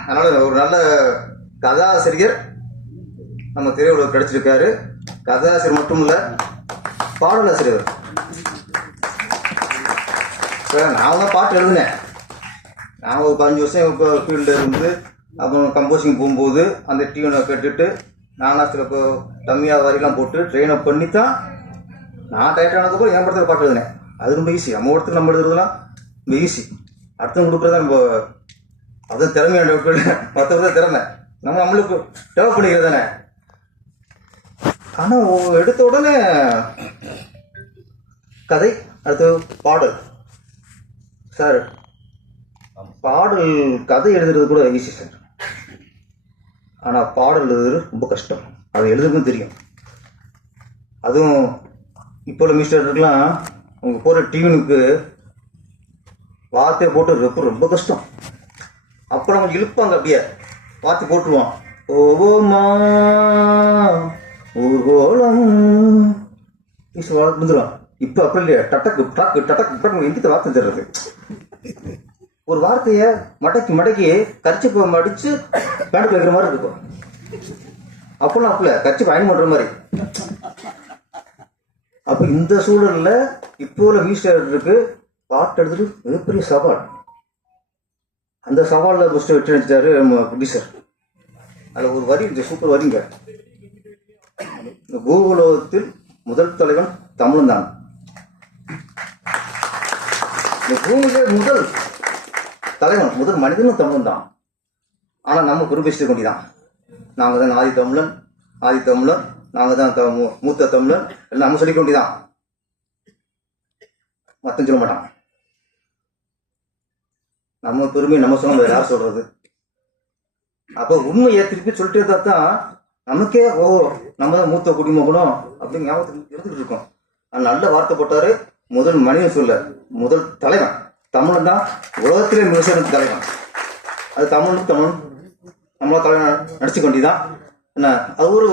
அதனால ஒரு நல்ல கதாசிரியர் நம்ம திரையுலகம் கிடைச்சிருக்காரு கதாசிரியர் மட்டும் இல்ல பாடலாசிரியர். நான் தான் பாட்டு எழுதினேன். நான் ஒரு பதினஞ்சு வருஷம் இப்போ ஃபீல்டில் இருந்து அப்புறம் கம்போசிங் போகும்போது அந்த டியூனை கேட்டுட்டு நானா சில இப்போ டம்மியாக வரிலாம் போட்டு ட்ரெயினை பண்ணி தான் நான் டைட் ஆனதுக்கப்புறம் என் படத்தில் பாட்டு எழுதினேன். அது ரொம்ப ஈஸி நம்ம ஒருத்தர் நம்ம எழுதுறதுலாம் ரொம்ப ஈஸி அடுத்தவங்க கொடுக்குறதா நம்ம அது திறமையான மற்றவங்க திறமை. நம்ம நம்மளுக்கு டெவலப் பண்ணிக்கிறது தானே? ஆனால் எடுத்த உடனே கதை அடுத்து பாடல். சார் பாடல் கதை எழுதுறது கூட ஈஸி சார் ஆனால் பாடல் எழுதுறது ரொம்ப கஷ்டம். அது எழுதுறதுக்கும் தெரியும். அதுவும் இப்போ உள்ள மிஸ்டர்லாம் அவங்க போகிற டியூனுக்கு வார்த்தையை போட்டு ரொம்ப ரொம்ப கஷ்டம். அப்புறம் கொஞ்சம் இழுப்பாங்க அப்படியே. பார்த்து போட்டுருவான் ஓவோமா ஊர்கோலம் வந்துடும் இப்போ அப்படி இல்லையா. டட்டக்கு டக்கு டட்டக்கு டக்கு எங்கிட்ட வார்த்தை தர்றது. ஒரு வார்த்தையை மடக்கி மடக்கி கரிச்சு மடிச்சு பேண்டுக்கு வைக்கிற மாதிரி இருக்கும். அப்பெல்லாம் அப்பல கரிச்சு பயன் பண்ற மாதிரி. அப்ப இந்த சூழல்ல இப்போ உள்ள மியூசியருக்கு பாட்டு எடுத்துட்டு மிகப்பெரிய சவால். அந்த சவாலில் ஃபஸ்ட்டு வெற்றி அடிச்சிட்டாரு நம்ம ப்ரொடியூசர் அதில் ஒரு வரி இந்த சூப்பர் வரிங்க. இந்த பூகோளத்தில் முதல் தலைவன் தமிழன் தான் இந்த பூமியிலே முதல் தலைவன் முதல் மனிதனும் தமிழன் தான் ஆனால் நம்ம குறிப்பிட்டு கொண்டிதான் நாங்கள் தான் ஆதி தமிழன் ஆதி தமிழன் நாங்கள் தான் த- மூத்த தமிழன் எல்லாம் நம்ம சொல்லிக்க வேண்டியதான் மத்தம் சொல்ல மாட்டான். நம்ம பெருமை நம்ம சொன்ன வேற யார் சொல்றது? அப்போ உண்மையை திருப்பி சொல்லிட்டு இருந்தா தான் நமக்கே ஓ நம்ம தான் மூத்த குடிமகனும் அப்படின்னு ஞாபகத்துக்கு இருந்துகிட்டு இருக்கோம். நல்ல வார்த்தை போட்டாரு. முதல் மனிதன் சொல்ல முதல் தலைவன். தமிழன் தான் உலகத்திலே மிக தலைவன். அது தமிழுக்கு தமிழ் நம்மளா தலைவன் நடிச்சு கொண்டிதான் என்ன? அது ஒரு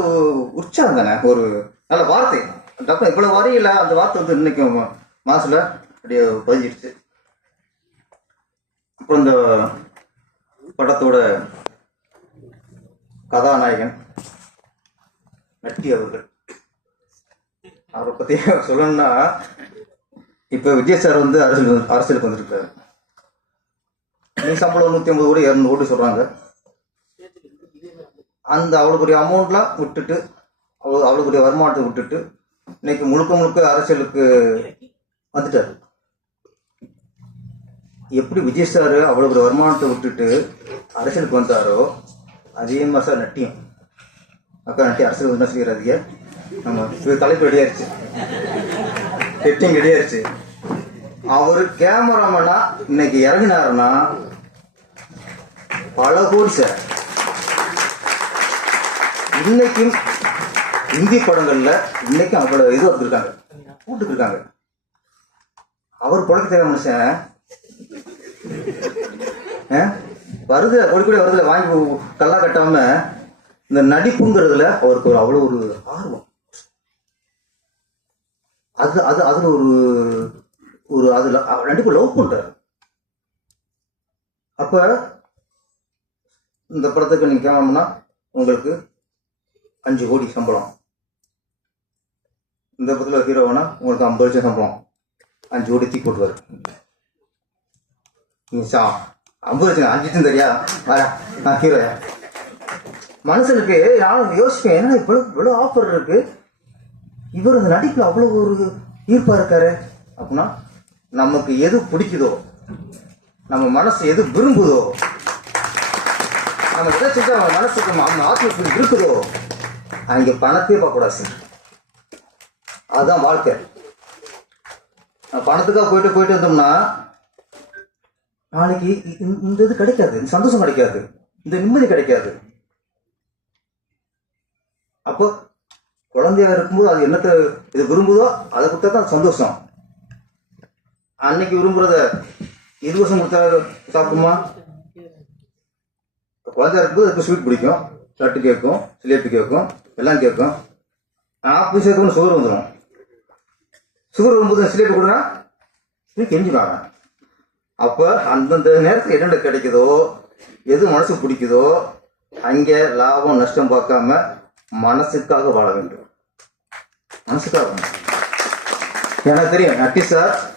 உற்சாகம் தானே? ஒரு நல்ல வார்த்தை. டாக்டர் இவ்வளவு வரையில அந்த வார்த்தை வந்து இன்னைக்கு மனசுல அப்படியே பதிஞ்சிடுச்சு இப்போ இந்த படத்தோட கதாநாயகன் நட்டி அவர்கள். அவரை பற்றி சொல்லணும்னா இப்போ விஜய் சார் வந்து அரசியல் அரசியலுக்கு வந்திருக்காரு நீ சம்பளம் நூற்றி ஐம்பது கோடி இரநூறு கோடி சொல்கிறாங்க அந்த அவ்வளவு பெரிய அமௌண்ட்லாம் விட்டுட்டு அவ்வளோ அவ்வளவு பெரிய வருமானத்தை விட்டுட்டு இன்னைக்கு முழுக்க முழுக்க அரசியலுக்கு வந்துட்டாரு. எப்படி விஜய் சார் அவ்வளவு ஒரு வருமானத்தை விட்டுட்டு அரசியலுக்கு வந்தாரோ அதே மாதிரி சார் நட்டியம் அக்கா நட்டி அரசியல் என்ன செய்யறாதீங்க நம்ம தலைப்பு ரெடியாயிருச்சு ஆயிடுச்சு. செட்டிங் அவர் ஆயிடுச்சு. கேமராமேனா இன்னைக்கு இறங்கினாருன்னா பல கோடி சார். இன்னைக்கும் இந்தி படங்கள்ல இன்னைக்கும் அவ்வளவு இது வந்துருக்காங்க கூட்டுக்கு இருக்காங்க. அவர் பொழைக்க தேவை மனுஷன் வருது கொடி கூட வருதுல வாங்கி கல்லா கட்டாம இந்த நடிப்புங்கிறதுல அவருக்கு ஒரு அவ்வளவு ஒரு ஆர்வம். அது அது அதுல ஒரு ஒரு அதுல நடிப்பு லவ் பண்றாரு. அப்ப இந்த படத்துக்கு நீங்க கேமராமனா உங்களுக்கு அஞ்சு கோடி சம்பளம். இந்த படத்துல ஹீரோனா உங்களுக்கு ஐம்பது லட்சம் சம்பளம். அஞ்சு கோடி தீ போட்டுவாரு நீ சா ஐம்பது அஞ்சு தெரியா? நான் ஹீரோயா மனசனுக்கு நானும் யோசிப்பேன் என்ன இவ்வளவு இவ்வளோ ஆஃபர் இருக்கு? இவர் அந்த நடிப்பில் அவ்வளவு ஒரு ஈர்ப்பாக இருக்காரு. அப்படின்னா நமக்கு எது பிடிக்குதோ நம்ம மனசு எது விரும்புதோ நம்ம எதை செஞ்சா நம்ம மனசுக்கு நம்ம ஆத்மத்துக்கு இருக்குதோ அங்கே பணத்தையே பார்க்கக்கூடாது சார். அதுதான் வாழ்க்கை. பணத்துக்காக போயிட்டு போயிட்டு வந்தோம்னா நாளைக்கு இந்த- இது கிடைக்காது. இந்த சந்தோஷம் கிடைக்காது. இந்த நிம்மதி கிடைக்காது. அப்போ குழந்தையா இருக்கும்போது அது என்னத்தை இது விரும்புதோ அதை கொடுத்தா தான் சந்தோஷம். அன்னைக்கு விரும்புறத இது வருஷம் கொடுத்தா சாப்பிடுமா? குழந்தையா இருக்கும்போது அதுக்கு ஸ்வீட் பிடிக்கும் லட்டு கேட்கும் சிலேபி கேட்கும் எல்லாம் கேட்கும் நாற்பது சேர்க்கணும் சுகர் வந்துடும் சுகர் வரும்போது சிலேபி கொடுனா கெஞ்சிடும் அவன் அப்போ அந்தந்த நேரத்தில் என்னென்ன கிடைக்குதோ எது மனசு பிடிக்குதோ அங்கே லாபம் நஷ்டம் பார்க்காம மனசுக்காக வாழ வேண்டும். மனசுக்காக எனக்கு தெரியும் நட்டி சார்